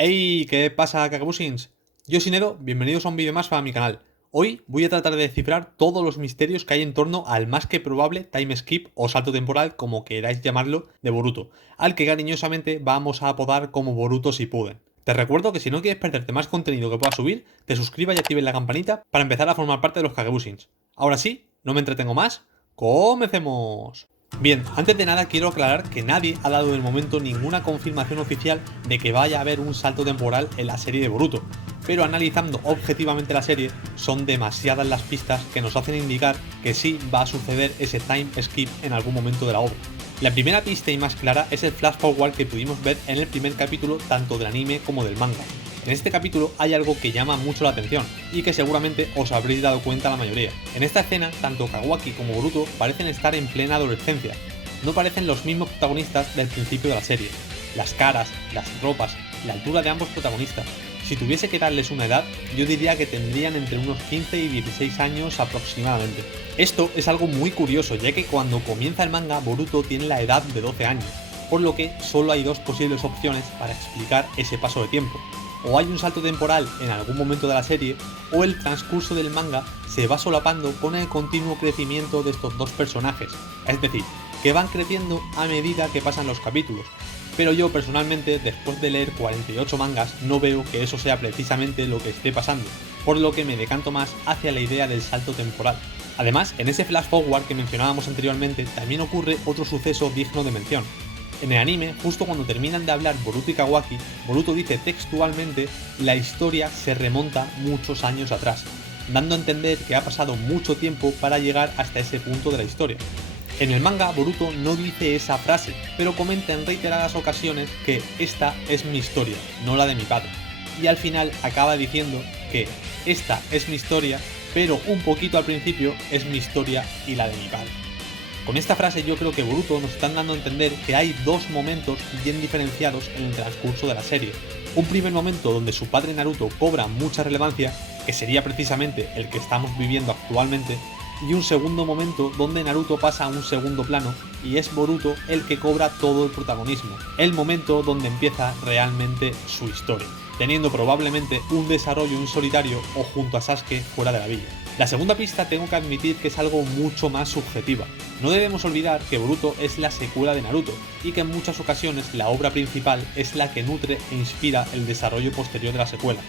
Hey, ¿qué pasa, Kakabusins? Yo soy Nedo, bienvenidos a un vídeo más para mi canal. Hoy voy a tratar de descifrar todos los misterios que hay en torno al más que probable time skip o salto temporal, como queráis llamarlo, de Boruto, al que cariñosamente vamos a apodar como Boruto Shippuden. Te recuerdo que si no quieres perderte más contenido que pueda subir, te suscribas y actives la campanita para empezar a formar parte de los Kakabusins. Ahora sí, no me entretengo más, ¡comencemos! Bien, antes de nada quiero aclarar que nadie ha dado de momento ninguna confirmación oficial de que vaya a haber un salto temporal en la serie de Boruto, pero analizando objetivamente la serie, son demasiadas las pistas que nos hacen indicar que sí va a suceder ese time skip en algún momento de la obra. La primera pista y más clara es el flash forward que pudimos ver en el primer capítulo tanto del anime como del manga. En este capítulo hay algo que llama mucho la atención y que seguramente os habréis dado cuenta la mayoría. En esta escena, tanto Kawaki como Boruto parecen estar en plena adolescencia. No parecen los mismos protagonistas del principio de la serie. Las caras, las ropas, la altura de ambos protagonistas. Si tuviese que darles una edad, yo diría que tendrían entre unos 15 y 16 años aproximadamente. Esto es algo muy curioso, ya que cuando comienza el manga, Boruto tiene la edad de 12 años, por lo que solo hay dos posibles opciones para explicar ese paso de tiempo. O hay un salto temporal en algún momento de la serie, o el transcurso del manga se va solapando con el continuo crecimiento de estos dos personajes, es decir, que van creciendo a medida que pasan los capítulos. Pero yo personalmente, después de leer 48 mangas, no veo que eso sea precisamente lo que esté pasando, por lo que me decanto más hacia la idea del salto temporal. Además, en ese flash forward que mencionábamos anteriormente, también ocurre otro suceso digno de mención. En el anime, justo cuando terminan de hablar Boruto y Kawaki, Boruto dice textualmente: la historia se remonta muchos años atrás, dando a entender que ha pasado mucho tiempo para llegar hasta ese punto de la historia. En el manga, Boruto no dice esa frase, pero comenta en reiteradas ocasiones que esta es mi historia, no la de mi padre. Y al final acaba diciendo que esta es mi historia, pero un poquito al principio es mi historia y la de mi padre. Con esta frase yo creo que Boruto nos están dando a entender que hay dos momentos bien diferenciados en el transcurso de la serie. Un primer momento donde su padre Naruto cobra mucha relevancia, que sería precisamente el que estamos viviendo actualmente, y un segundo momento donde Naruto pasa a un segundo plano y es Boruto el que cobra todo el protagonismo, el momento donde empieza realmente su historia, teniendo probablemente un desarrollo en solitario o junto a Sasuke fuera de la villa. La segunda pista tengo que admitir que es algo mucho más subjetiva. No debemos olvidar que Boruto es la secuela de Naruto y que en muchas ocasiones la obra principal es la que nutre e inspira el desarrollo posterior de la secuela.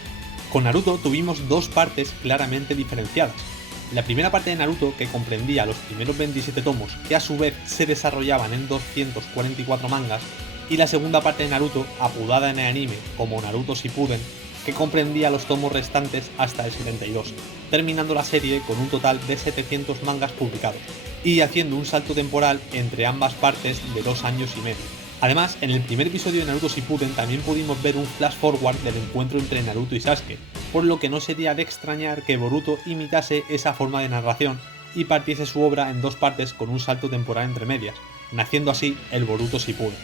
Con Naruto tuvimos dos partes claramente diferenciadas. La primera parte de Naruto, que comprendía los primeros 27 tomos, que a su vez se desarrollaban en 244 mangas, y la segunda parte de Naruto, apodada en el anime como Naruto Shippuden, que comprendía los tomos restantes hasta el 72, terminando la serie con un total de 700 mangas publicados, y haciendo un salto temporal entre ambas partes de 2 años y medio. Además, en el primer episodio de Naruto Shippuden también pudimos ver un flash forward del encuentro entre Naruto y Sasuke, por lo que no sería de extrañar que Boruto imitase esa forma de narración y partiese su obra en dos partes con un salto temporal entre medias, naciendo así el Boruto Shippuden.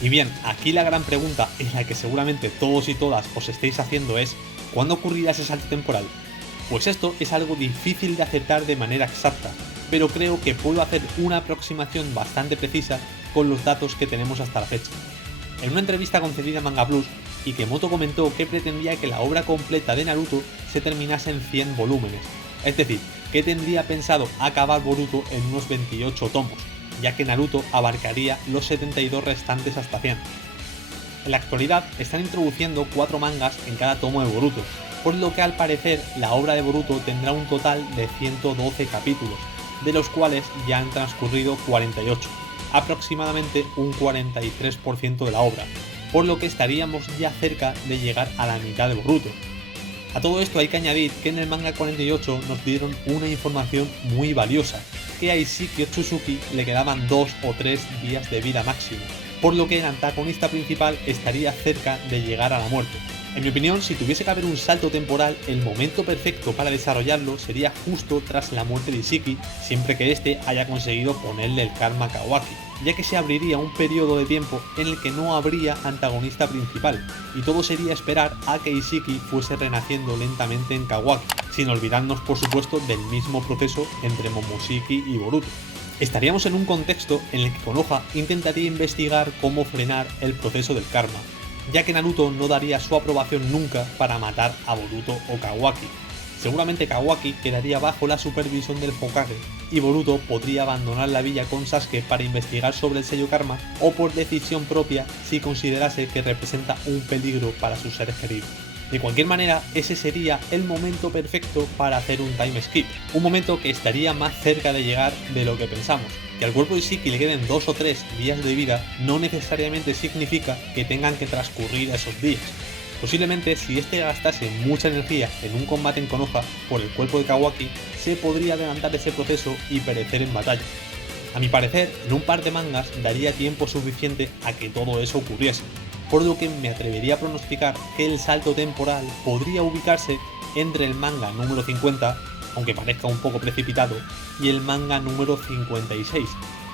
Y bien, aquí la gran pregunta en la que seguramente todos y todas os estéis haciendo es: ¿cuándo ocurrirá ese salto temporal? Pues esto es algo difícil de acertar de manera exacta, pero creo que puedo hacer una aproximación bastante precisa con los datos que tenemos hasta la fecha. En una entrevista concedida a Manga Plus, Ikemoto comentó que pretendía que la obra completa de Naruto se terminase en 100 volúmenes, es decir, que tendría pensado acabar Boruto en unos 28 tomos, ya que Naruto abarcaría los 72 restantes hasta 100. En la actualidad están introduciendo 4 mangas en cada tomo de Boruto, por lo que al parecer la obra de Boruto tendrá un total de 112 capítulos, de los cuales ya han transcurrido 48, aproximadamente un 43% de la obra, por lo que estaríamos ya cerca de llegar a la mitad de Boruto. A todo esto hay que añadir que en el manga 48 nos dieron una información muy valiosa, que a Isshiki Otsutsuki le quedaban 2 o 3 días de vida máximo, por lo que el antagonista principal estaría cerca de llegar a la muerte. En mi opinión, si tuviese que haber un salto temporal, el momento perfecto para desarrollarlo sería justo tras la muerte de Isshiki, siempre que éste haya conseguido ponerle el karma a Kawaki, ya que se abriría un periodo de tiempo en el que no habría antagonista principal, y todo sería esperar a que Isshiki fuese renaciendo lentamente en Kawaki, sin olvidarnos por supuesto del mismo proceso entre Momoshiki y Boruto. Estaríamos en un contexto en el que Konoha intentaría investigar cómo frenar el proceso del karma, ya que Naruto no daría su aprobación nunca para matar a Boruto o Kawaki. Seguramente Kawaki quedaría bajo la supervisión del Hokage, y Boruto podría abandonar la villa con Sasuke para investigar sobre el sello Karma o por decisión propia si considerase que representa un peligro para sus seres queridos. De cualquier manera, ese sería el momento perfecto para hacer un time skip, un momento que estaría más cerca de llegar de lo que pensamos. Que al cuerpo de Ishiki le queden 2 o 3 días de vida no necesariamente significa que tengan que transcurrir esos días. Posiblemente si este gastase mucha energía en un combate en Konoha por el cuerpo de Kawaki, se podría adelantar ese proceso y perecer en batalla. A mi parecer, en un par de mangas daría tiempo suficiente a que todo eso ocurriese, por lo que me atrevería a pronosticar que el salto temporal podría ubicarse entre el manga número 50, aunque parezca un poco precipitado, y el manga número 56,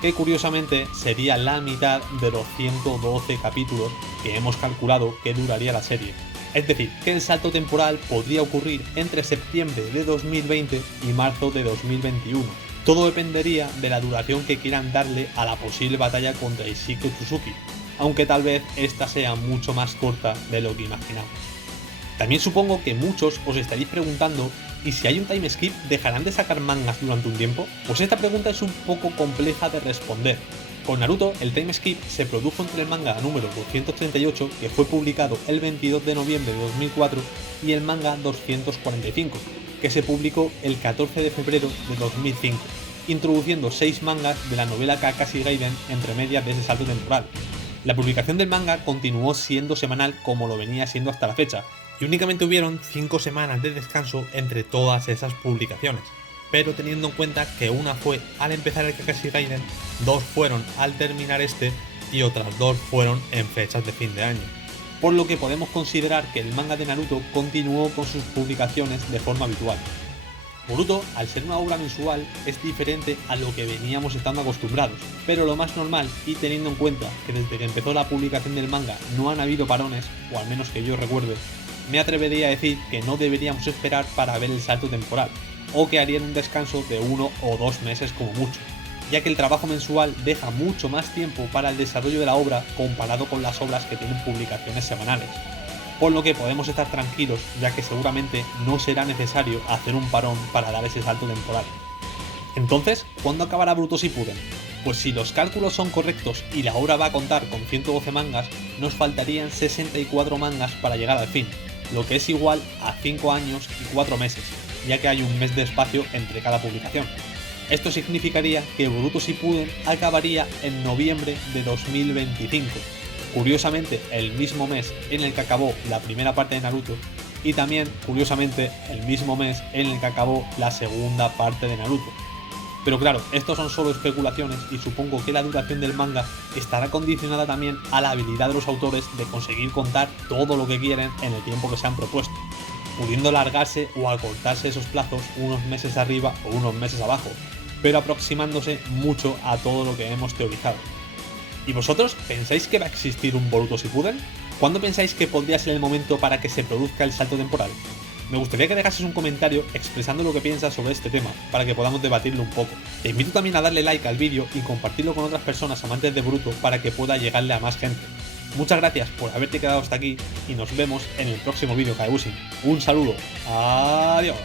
que curiosamente sería la mitad de los 112 capítulos que hemos calculado que duraría la serie. Es decir, que el salto temporal podría ocurrir entre septiembre de 2020 y marzo de 2021. Todo dependería de la duración que quieran darle a la posible batalla contra Ishiki Tsuzuki, aunque tal vez esta sea mucho más corta de lo que imaginamos. También supongo que muchos os estaréis preguntando, ¿y si hay un time skip dejarán de sacar mangas durante un tiempo? Pues esta pregunta es un poco compleja de responder. Con Naruto, el time skip se produjo entre el manga número 238, que fue publicado el 22 de noviembre de 2004, y el manga 245, que se publicó el 14 de febrero de 2005, introduciendo 6 mangas de la novela Kakashi Gaiden entre medias de ese salto temporal. La publicación del manga continuó siendo semanal como lo venía siendo hasta la fecha, y únicamente hubieron 5 semanas de descanso entre todas esas publicaciones, pero teniendo en cuenta que una fue al empezar el Kakashi Gaiden, 2 fueron al terminar este y otras 2 fueron en fechas de fin de año, por lo que podemos considerar que el manga de Naruto continuó con sus publicaciones de forma habitual. Boruto, al ser una obra mensual, es diferente a lo que veníamos estando acostumbrados, pero lo más normal, y teniendo en cuenta que desde que empezó la publicación del manga no han habido parones, o al menos que yo recuerde, me atrevería a decir que no deberíamos esperar para ver el salto temporal, o que harían un descanso de 1 o 2 meses como mucho, ya que el trabajo mensual deja mucho más tiempo para el desarrollo de la obra comparado con las obras que tienen publicaciones semanales. Por lo que podemos estar tranquilos, ya que seguramente no será necesario hacer un parón para dar ese salto temporal. Entonces, ¿cuándo acabará Boruto Shippuden? Pues si los cálculos son correctos y la obra va a contar con 112 mangas, nos faltarían 64 mangas para llegar al fin, lo que es igual a 5 años y 4 meses, ya que hay un mes de espacio entre cada publicación. Esto significaría que Boruto Shippuden acabaría en noviembre de 2025. Curiosamente el mismo mes en el que acabó la primera parte de Naruto, y también curiosamente el mismo mes en el que acabó la segunda parte de Naruto. Pero claro, estos son solo especulaciones y supongo que la duración del manga estará condicionada también a la habilidad de los autores de conseguir contar todo lo que quieren en el tiempo que se han propuesto, pudiendo alargarse o acortarse esos plazos unos meses arriba o unos meses abajo, pero aproximándose mucho a todo lo que hemos teorizado. ¿Y vosotros pensáis que va a existir un Boruto Shippuden? ¿Cuándo pensáis que podría ser el momento para que se produzca el salto temporal? Me gustaría que dejases un comentario expresando lo que piensas sobre este tema, para que podamos debatirlo un poco. Te invito también a darle like al vídeo y compartirlo con otras personas amantes de Boruto para que pueda llegarle a más gente. Muchas gracias por haberte quedado hasta aquí y nos vemos en el próximo vídeo, Kaebushi. Un saludo. Adiós.